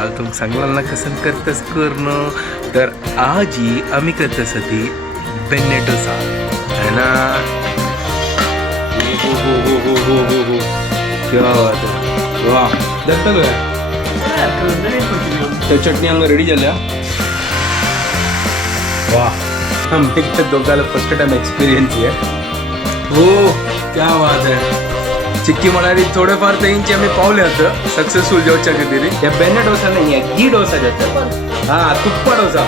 काल तुम सांगला ना कसं करतस करणं तर आजी आम्ही करतस ती बेन्ने डोसा है ना. हो क्या बात आहे वा दत्तल त्या चटणी अंग रेडी झाल्या वा आम्ही दोघाला फर्स्ट टाइम एक्सपिरियन्स आहे. हो क्या बात आहे. चिक्की म्हणाली थोडेफार त्यांची आम्ही पावले होतं सक्सेसफुल जेवच्या कधी या बेन्ने डोसा नाही आहे घी डोसा जातात हा तुप्पा dosa.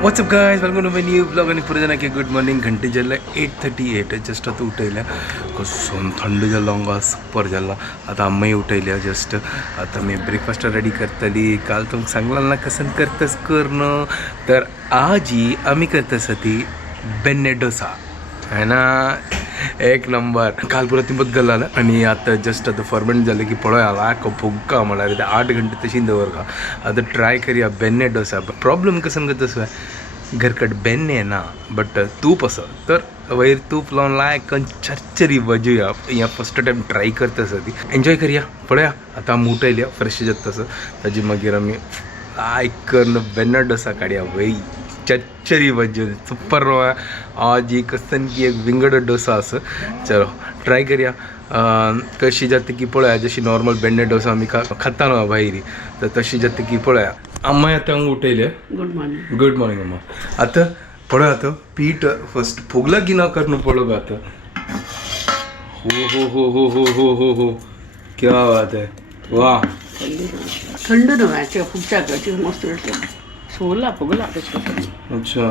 What's up guys welcome to my new blog आणि पुढे जाणं की गुड मॉर्निंग घंटे झालं 8:38 जस्ट आता उठयल्या कसं थंड झालं अंगा सुपर झाला. आता आम्ही उठयल्या जस्ट आता मी ब्रेकफास्ट रेडी करतली. काल तुम सांगला ना कसं करतस करणं तर आजी आम्ही करतस ती बेन्ने डोसा है ना. एक नंबर काल पुरा ती बद्दल झालं आणि आता जस्ट आता फॉर्मेंट झालं की पळय आला का फुग्गा म्हणा ते 8 घंटे तशी दवर का आता ट्राय करूया बेन्ने डोसा. प्रॉब्लेम कसं का तसं आहे घरकट बेन्ने आहे ना बट तूप असं तर वैर तूप लावून लायक चरचरी बजूया या फर्स्ट टाइम ट्राय करतस ती एन्जॉय करूया पळया. आता आम्ही उठयल्या फ्रेश जात तसं ताजी मागीर आम्ही लायक करणं बेन्ने डोसा काढया वय चच्चरी बज्जू सुपर आजी कसं की एक विंगड डोसा असं. चलो ट्राय करूया कशी जाते की पळया जशी नॉर्मल बेन्ने डोसा आम्ही खाता ना भाईरी तर तशी जाते की पळया. अम्मा आता अंग उठयले गुड मॉर्निंग अम्मा. आता पळय आता पीठ फर्स्ट फुगला की ना करणं पळो आता. हो हो हो हो हो हो हो हो क्या बात आहे वा. थंड नव्हे फुगच्या मस्त सोला फुगला अच्छा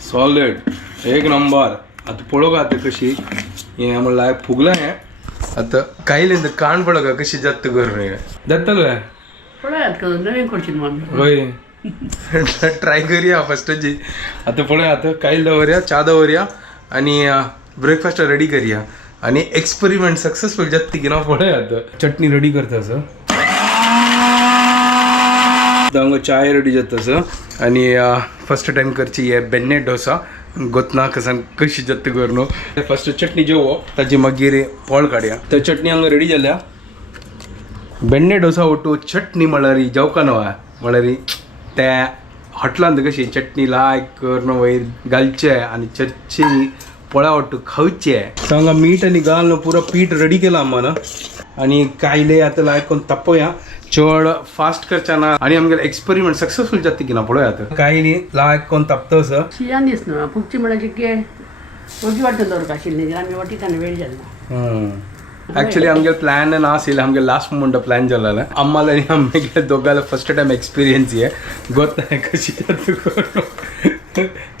सॉलिड एक नंबर. आता पळो का आता कशी हे आम्हाला लायक फुगला आहे आता काही लिहिलं कान पडो का कशी जास्त करून जातलो आहे पळयात नवीन करशील होय ट्राय करूया फर्स्टची. आता पळया आता काही दवरूया चा दवरूया आणि ब्रेकफास्ट रेडी करूया आणि एक्सपेरिमेंट सक्सेसफुल जास्त की ना पळया. आता चटणी रेडी करता असं दांग चाय रेडी जात असं आणि फर्स्ट टाइम करची आहे बेन्ने डोसा गोतना कसान कशी जात करणं. फर्स्ट चटणी जेव ताजी मागीर फळ काढया त्या चटणी हांगा रेडी जाल्या. बेन्ने डोसा ओटू चटणी म्हळ्यार जेवका नवा म्हळ्यार त्या हॉटलांत कशी चटणी लायक करणं वयर घालचें आणि चटची पळा वाटू खावचे. हांगा मीठ आणि घालून पुरो पीठ रेडी केला आम्हाला आणि कायले आता लायक करून तापोया चड फास्ट करच्या ना आणि आमगे एक्सपेरिमेंट सक्सेसफुल जाते की ना पळय. आता काही नाही लायक कोण तापतं असं शियान दिस ना फुगची म्हणायची की वरची वाटत दवर का आशिल्ली आमी वाटी त्यांना वेळ झाला. ॲक्च्युली आमगे प्लॅन ना आसिल्ले आमगे लास्ट मोमेंट प्लॅन झालेला आम्हाला आणि आमगे दोघाला फर्स्ट टाइम एक्सपिरियन्स आहे गोत नाही कशी जात.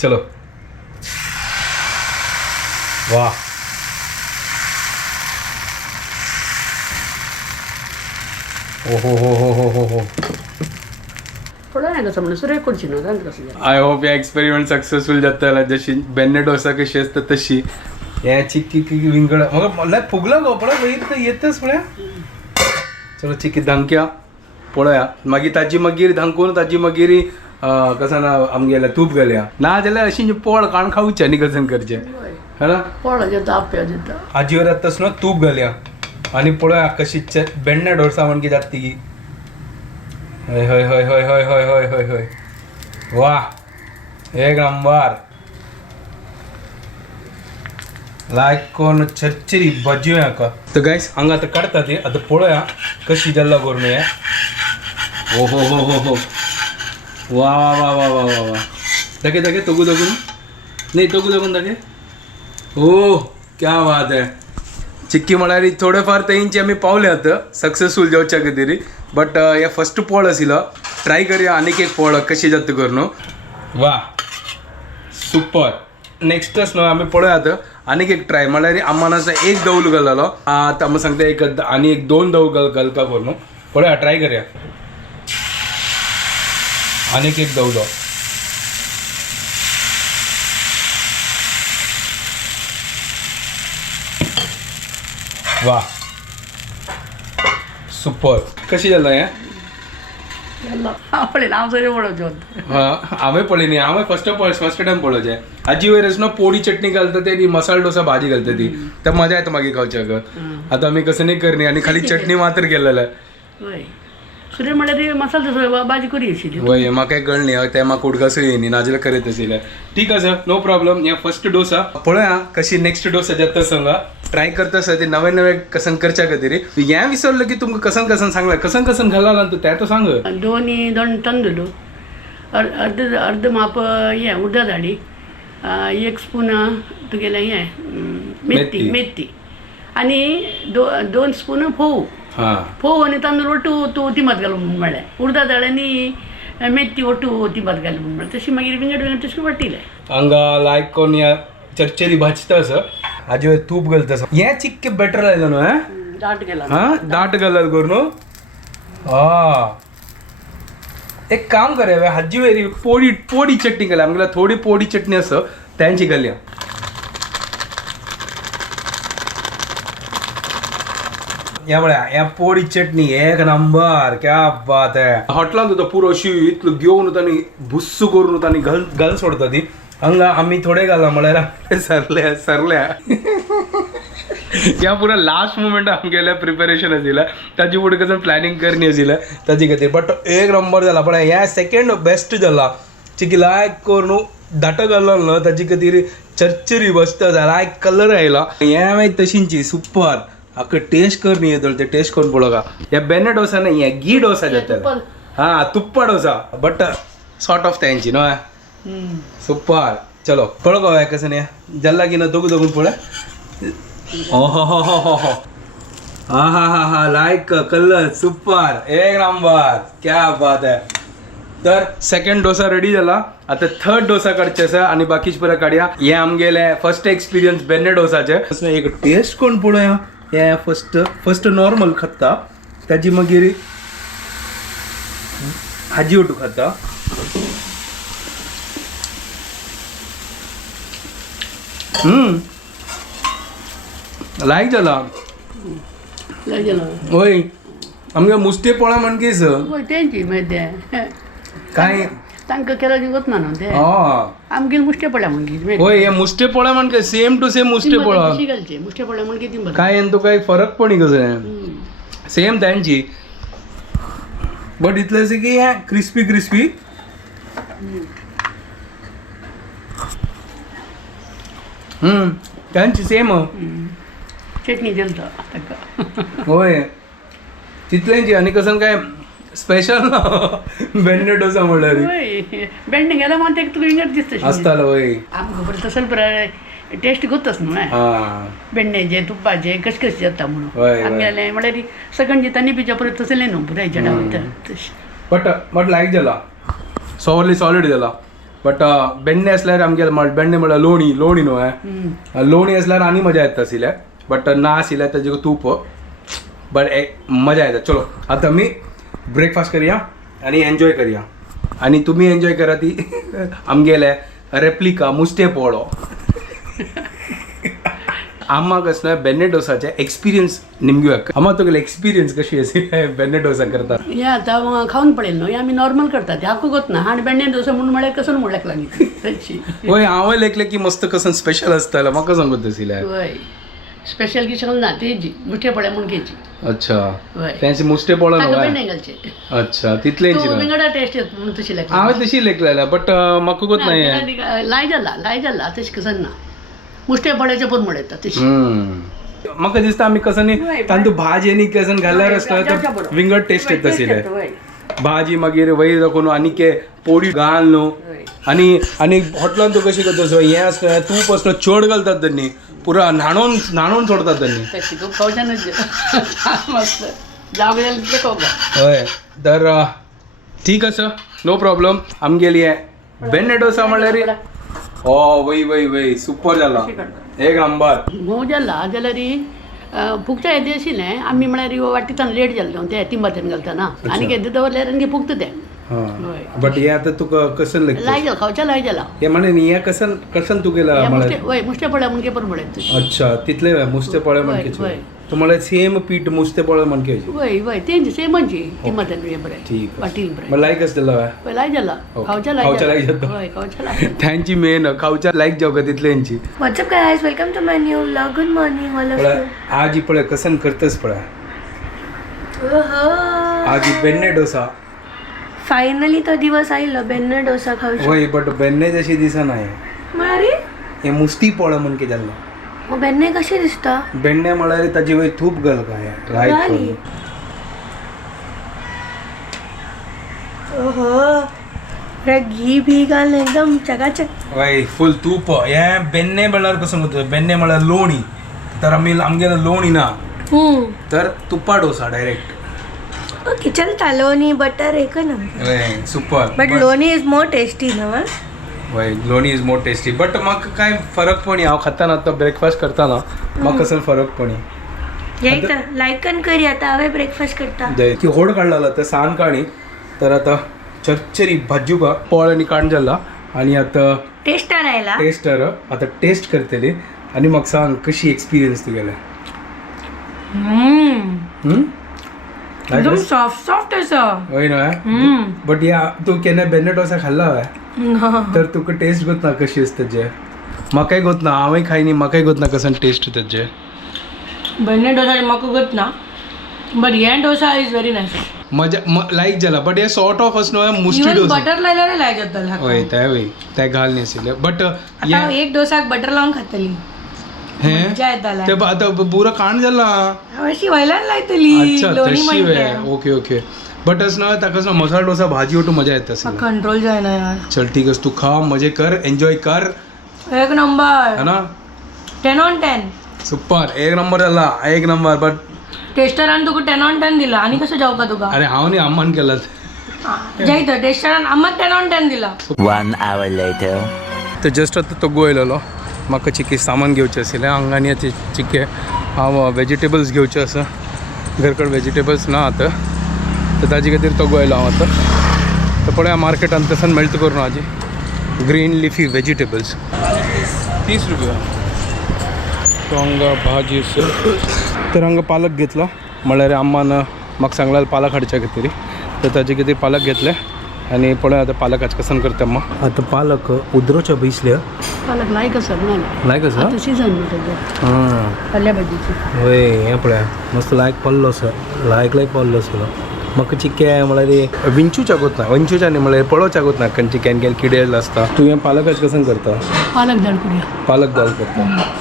चलो वा हो हो हो हो हो हो हो थोडं नाही कसं म्हणून सुरेख करशील ना जाणं कसं. आय होप या एक्सपेरिमेंट सक्सेसफुल जाताला. जशी बेन्ने डोसा कशी असतं तशी या चिक्की विंगड मग मला फुगला गो पळा वैर तर येतच पळ्या. चलो चिक्की धांक्या पळया मागीर ताजी मागीर धांकून ताजी मागीर कसा ना आमगेल्या तूप घालया ना जाल्यार अशी पोळ काण खावचे आनी कसन करचे है ना. पोळा जेता आप्या जेता आजीवर आताच ना तूप घालया आणि पळया कशी बेन्ने डोसा म्हणकी जाती की हय हय हय हय हय हय हय हय हय वा एक नंबर लायक कोण चर्चरी बजूया का. तर गायस हांगा आता काढता ते आता पळया कशी जाल्ला करून हे. हो हो हो हो हो वा वा वा वा वा वा वा दाखे दाखे तगू दगून नाही तगू दगून दाखे. हो क्या बात आहे. चिक्की म्हणाली थोडेफार तेंची आम्ही पावले आता सक्सेसफुल जेवच्या खातीर बट या फर्स्ट पोळ आशिल्लो ट्राय करूया आनीक एक पोळ कशी जाता करून. वा सुपर नेक्स्टच न्हू आमी पळया आता आनीक एक ट्राय म्हळ्यार आम्हाला एक दौल घाललो आता आमी सांगता एक आनी एक 2 दौल घालता करून पळया ट्राय करूया आनीक एक दौलो. वा सुपर कशी झालं हे पळयला हांव सगळें पळोवचें हांवें पळय न्ही हांवें फर्स्ट टायम पळोवचें हाजी वयर न्हू पोडी चटणी घालता ते मसाला डोसा भाजी घालता ती तर मजा येता मागीर खावच्याक आतां आमी कसं नाही करनी आनी खाली चटणी मात्र केलेलं हय सुरे म्हळ्यार मसाला डोसा भाजी करी आशिल्ली वय म्हाका कळनी ते म्हाका उडकासय येयनी नाजाल्यार करीत आशिल्लें ठीक आसा नो प्रॉब्लम हे फर्स्ट डोसा पळया कशी नेक्स्ट डोसा जाता सांगा ट्राय करता आसा ते नवे नवे कसन करच्या खातीर हें विसरलो की तुमकां कसन सांगला कसन घाला तू तें सांग दोन तांदूळ अर्ध माप हें उडदा धाडी 1 स्पून तुगेलें हें मेथी आनी 2 स्पून फोव आनी तांदूळ ओटू तूं तिमत घालून म्हळ्ळें उडदा धाड आनी मेथी ओटू तिमत घालून म्हळ्ळें तशी मागीर विंगड तशें वाटिलें हांगा लायक कोन या चरचेरी भाजता आसा हाजे तूप घालता आसा हें चिक्के बेटर आयलो न्हू दाट गेला दाट घालत कर न्हू एक काम करूया हाजी वेरी पोडी चटणी घाल्या आमगेल्या थोडी पोडी चटणी आसा त्यांची घालया या म्हळ्या ह्या पोडी चटणी एक नंबर क्या बात है हॉटेलांत तो पुरो अशी इतलो घेवन वता आनी भुस्स करून वता आनी घाल सोडता ती हांगा आमी थोडे घाला म्हळ्यार सरल्या ह्या पुरा लास्ट मुमेंट आमगेल्या प्रिपेरेशन आशिल्लें ताजी फुडें कसं प्लॅनिंग करनी आशिल्लें ताजे खातीर बट एक नंबर जाला पण ह्या सेकंड बेस्ट जाला चिकी लायक करून दाटो घालो न्हू ताजे खातीर चरचरी बसता लायक कलर आयला हें मागीर तशींची सुपर हाका टेस्ट कर न्ही येतलो ते टेस्ट करून पळोवका ह्या बेने डोसा न्ही हे घी डोसा जाता हां तुप्पा डोसा बट सॉर्ट ऑफ तेंची न्हू सुपर चलो पळोवका कसं न्ही जल्ला की ना दोगून पळय ओहो हा लाइक कलर सुपर एक नंबर क्या बात है तर सेकंड डोसा रेडी जाला आता थर्ड डोसा काडचे आसा आनी बाकीचे पुरा काडया हे आमगेले फर्स्ट एक्सपिरियन्स बेने डोसाचे एक टेस्ट कोण पळोवया हे फर्स्ट नॉर्मल खाता ताजी मागीर हाजी ओटू खाता लायक जाला होय आमगे मुस्ते पोळा म्हणकेस तेंची माहिती काय तांकां केल्यार वचना न्हू ते आमगेर मुश्टे पडल्या म्हणकी होय हे मुस्ते पोळा म्हणके सेम टू सेम मुस्ते पोळा घालचे मुश्टे पडल्या म्हणकी ती काय येन तो काही फरक पण कसं सेम त्यांची बट इतलें अशें की हे क्रिस्पी त्यांची सेम चटणी दिलता ताका होय तितल्यांची आनी कसं काय स्पेशल ना बेंडे डोसा म्हणल्यार बेंडे गेला मग ते तुका विंगड दिसता आसतालो होय आमकां खबर तसं पुराय टेस्ट गोतच न्हू बेंडेचे तुपाचे कशें जाता म्हणून आमगेले म्हळ्यार सगळ्यां जितांनी पिच्या परत तसलें न्हू पुराय जडा वयता बट लायक जाला सॉलिड जाला बट बेंडे असल्यार आमगेले बेंडे म्हळ्यार लोणी न्हू लोणी असल्यार आनी मजा येता आशिल्लें बट ना आशिल्लें ताजें तूप बट मजा येता चलो आतां आमी ब्रेकफास्ट करया आनी एन्जॉय करया आनी तुमी एन्जॉय करा ती आमगेले रेप्लिका मुस्ते पोळो आम्हा कसं बेने डोसाचे एक्सपिरियन्स निमग्यो आम्हा तुगेले एक्सपिरियन्स कशी आशिल्ले बेने डोसा करता हे आतां खावन पळयलें न्हू आमी नॉर्मल करता ते हाकू गोत ना आनी बेंडे डोसा म्हणून म्हळ्यार कसं म्हणल्याक लागली तशी होय हांवें लेखलें की मस्त कसं स्पेशल आसतालें म्हाका सांगत आशिल्लें होय स्पेशल किचन ना तेजी मुठे पळ्या म्हूण घेची अच्छा त्यांचे मुस्ते पोळो न्हू घालचे अच्छा तितलेंची विंगडा टेस्ट येत म्हणून तशी लागली हांवें तशी लेखलेल्या बट म्हाका गोत नाही लाय जाला तशें कसं ना मुश्टे पळ्याचे पण म्हण येता तशी म्हाका दिसता आमी कसं न्ही तांतू भाजी आनी कसं घाल्यार आसता तर विंगड टेस्ट येता आशिल्लें भाजी मागीर वयर दाखोवन आनी के पोळी घाल न्हू आनी हॉटेलांत तूं कशी करता हें आसता तूप आसता चड घालतात त्यांनी पुरा न्हाणोवन सोडतात त्यांनी हय तर ठीक आसा नो प्रॉब्लम आमगेली बेने डोसा म्हणल्यार वय सुपर जाला एक नंबर मोव जाला जाल्यार फुगच्या येदी आशिल्लें आमी म्हळ्यार वाटीतान लेट जाल्लो ते तिंबातेन घालतना आनी केदी दवरल्यार आनी फुगता तें बट हे आता तुका कसन लाय जाला खावच्या लाय जाला हे म्हणे हे कसन तुगेला मुश्टे पळ्या म्हणके पर म्हळ्यार अच्छा तितले मुस्ते पळ्या म्हणके तुम्हाला सेम पीठ मुस्ते पोळा मन घ्यायची वय वय तेंची सेमची ती मटन हे बरें ठीक आहे. पाटील बरें मग लाईक असतं वय लाय जाला ओके. खावच्या खावच्या लाय लायक जाला जाता. वय खावच्या लाय त्यांची मेन खावच्या लाईक जाऊ का तिथल्यांची What's up guys, welcome to my new vlog. Good morning all of you. आज ही पळय कसन करतस पळय आज ही बेन्ने डोसा फायनली तो दिवस आयलो बेन्ने डोसा खावचे. वय बट बेन्ने जशी दिसा नाही म्हळ्यार हे मुस्ती पोळा म्हण की जाल्लो मग बेन्ने कशें दिसता? बेन्ने म्हळ्यार ताजी वय तूप घाल काय लायक घाली. ओहो रे घी भी घाल एकदम चकाचक. वय फुल तूप हे बेन्ने म्हळ्यार कसं म्हणतो बेन्ने म्हळ्यार लोणी तर आमगे लोणी ना तर तुपा डोसा डायरेक्ट ओके चलता लोणी बटर एक नंबर. वय सुपर बट लोणी इज मोर टेस्टी ना. वय लोणी इज मोर टेस्टी बट म्हाका काय फरक पणी हांव खाताना आतां ब्रेकफास्ट करताना म्हाका कसं फरक पणी हे तर लायकन करी आता हांवें ब्रेकफास्ट करता. की होड काडला तर सान काणी तर आता चरचरी भाज्यू का पोळ आनी काण जाला आणि आता टेस्टर आयला. टेस्टर आता टेस्ट करतली आणि मग सांग कशी एक्सपिरियन्स तुगेले एकदम सॉफ्ट सॉफ्ट असं. वय ना बट या तू केन्ना बेन्ने डोसा खाल्ला हय तर तुका टेस्ट गोतना कशी असता जे म्हाकाय गोतना हांवें खायनी म्हाकाय गोतना कसन टेस्ट तेजे बेन्ने डोसा म्हाका गत ना बट हे डोसा इज व्हेरी नायस. मजा लायक जाला बट हे सॉर्ट ऑफ असनो मुस्टी डोसा बटर लायल्यार लायक जातले. वय ते घाल नाशिल्ले बट आता एक डोसाक बटर लावून खातली हे मजा येताला. ते आता बुरा काण जाला अशी वयल्यान लायतली अच्छा लोणी तशी वे म्हणते. ओके ओके बट असं ताका असं मसाला डोसा भाजी ओटू मजा येत असेल कंट्रोल जायना यार. चल ठीक आहे तू खा मजे कर एन्जॉय कर एक नंबर है ना 10 on 10. सुपर एक नंबर झाला एक नंबर बट टेस्टरान तुका 10 on 10 दिला आणि कसं जावका तुका अरे हांव न्ही आम्मान केला जायत टेस्टरान आम्हाला 10 on 10 दिला. 1 hour later. तर जस्ट आता तो गोयलो म्हाका चिकी सामान घेवचें आशिल्लें हांगानी आतां चिके हांव वेजिटेबल्स घेवचे आसा घर कडेन वेजिटेबल्स ना आतां तर ताजे खातीर तो गोयलो हांव आतां तर पळय मार्केटान तसान मेळटा करून हाजी ग्रीन लिफी वेजिटेबल्स 30 रुपया तो हांगा भाजी आसा तर हांगा पालक घेतलो म्हळ्यार अम्मान म्हाका सांगला पालक हाडच्या खातीर तर ताजे खातीर पालक घेतले आणि पळय आतां पालकाचें कसन करता मग आतां पालक उदरोच्या भिजल्या पालक लायक आसा ना लायक आसा आता सीजन म्हणटा हां पल्ल्या भाजीची वय हें पळय मस्त लायक पडलो आसा लायक पडलो आसलो म्हाका चिक्के म्हळ्यार विंचूच्या गोतना विंचूच्या न्ही म्हळ्यार पळोवच्या गोतना खंयचे केन किडे आसता तूं हें पालकाचें कसन करता पालक धाड करूया पालक दाल करता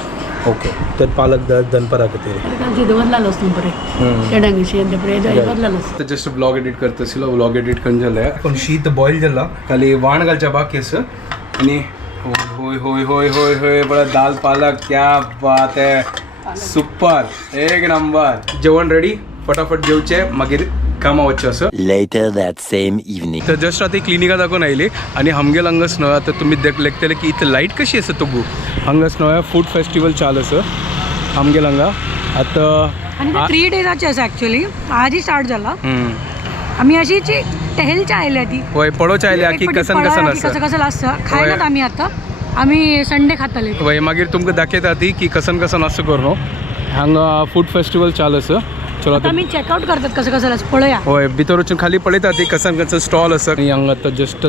ओके तर पालक दाल दनपारा खातीर पालकांची बदलालो असतो बरें चेडांगेशी ते बरें बदलालो असतो. जस्ट ब्लॉग एडिट करता आशिल्लो ब्लॉग एडिट करून जालें पूण शीत बॉयल जाला खाली वाण घालच्या बाकी आसा आनी होय होय होय होय होय बळा दाल पालक क्या बात है सुपर एक नंबर जेवण रेडी फटाफट जेवचे मागीर कामा वचचें आसा Later that same evening. तर जस्ट आतां क्लिनिका दाखोवन आयली आनी आमगे हांगास न्हय आतां तुमी लेखतले की इथं लायट कशी आसा तुगू हांगास न्हय फूड फेस्टिवल चालू आसा आमगे हांगा आतां आणि 3 डेजाचे आसा ऍक्च्युअली आजही स्टार्ट झाला. आम्ही अशी टहेलच्या आयल्या ती वय पळोवचे आयल्या की कसन कसन आसा कसं कसं असतं खायनात आम्ही आता आम्ही संडे खातले. वय मागीर तुमकां दाखयता ती की कसन कसन आसा करून हांगा फूड फेस्टिवल चालू आसा चलो आता आम्ही चेकआउट करतात कसं कसं असं पळया. हय भितर वचून खाली पळयता ती कसन कसन स्टॉल आसा आनी हांगा आतां जस्ट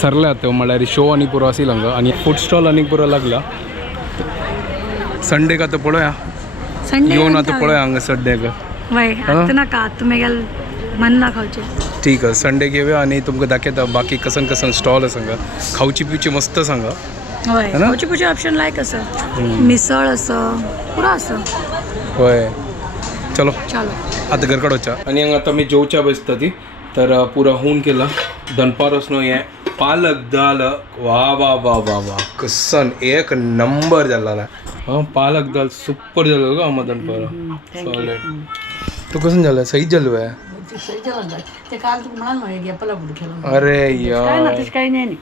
सरल्या तो म्हळ्यार शो आनी पुरो आसिल हांगा आनी फूड स्टॉल आनी पुरो लागला संडेक आतां पळोवया संडे येवन आतां पळोवया हांगा संडेक वय आता नाका तुम्ही गेल मन ना खावचे. ठीक आहे संडेक येवया आनी तुमकां दाखयता बाकी कसन कसन स्टॉल आसा हांगा खावची पिवची मस्त सांगा होय खावचे कुचे ऑप्शन लायक असं मिसळ असं पुरा असं. होय चलो चालो आतां घर कडेन वचा आनी हांगा आतां आमी जेवच्या बसता ती तर पुरो हून केला दनपार असनो हें पालक दाल वा वा वा वा वा कसन एक नंबर जाला पालक दाल सुपर जालो गो हांगा दनपार सॉलिड तू कसं झालं सहीच झालो आहे ते काल तुका म्हणाल न्हय गेपला फूड केलो अरे काय ना यार तशें काय नाही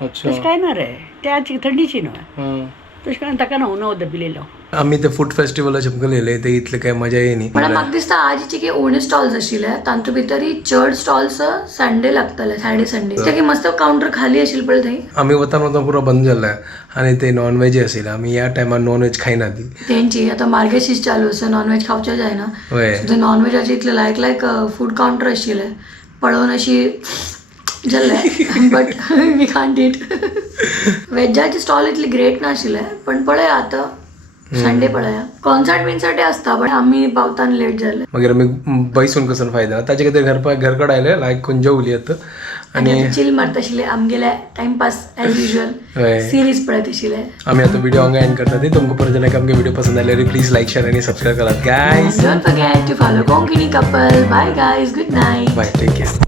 अच्छा तशें काय ना रे ते आजची थंडीची न्हय तशें करून ताका न्हू दबिलेलो आमी ते फूड फेस्टिवला चिमकलेले ते इतले काय मजा येयनी पण म्हाका दिसता आजीचे की ओन स्टॉल्स आशिल्ले तांतू भितरी चड स्टॉल्स संडे लागतले सॅटर्डे संडे ते की मस्त काउंटर खाली आशिल्ले पळय थंय आमी वता वता पुरो बंद जाल्ले आनी ते नॉन वेज आशिल्ले आमी ह्या टायमार नॉन वेज खायना ती तेंची आतां मार्गशीस चालू आसा नॉनवेज खावचें जायना होय सो ते नॉनवेजाचे इतले लायक लायक फूड काउंटर आशिल्ले पळोवन अशी जाल्ले बट वी कांट ईट वेजाचे स्टॉल इतले ग्रेट नाशिल्ले पण पळया आतां संडे पळया कॉन्सर्ट बिन्सर्टे आसता बट आमी पावताना लेट जाले मागीर आमी बसून कसून फायदा ताचे खातीर घरकड आयले लायक खंय जेवली आतां आनी चिल मारता आशिल्ले आमगेले टाइमपास एज युजल होय सिरीज पळयत आशिल्ले आमी आतां व्हिडिओ हांगा एंड करता ती तुमकां परत जाल्यार आमगे व्हिडिओ पसंद आयल्यार प्लीज लायक शेअर आनी सबस्क्रायब करात guys don't forget to follow Konkani couple bye guys good night bye take care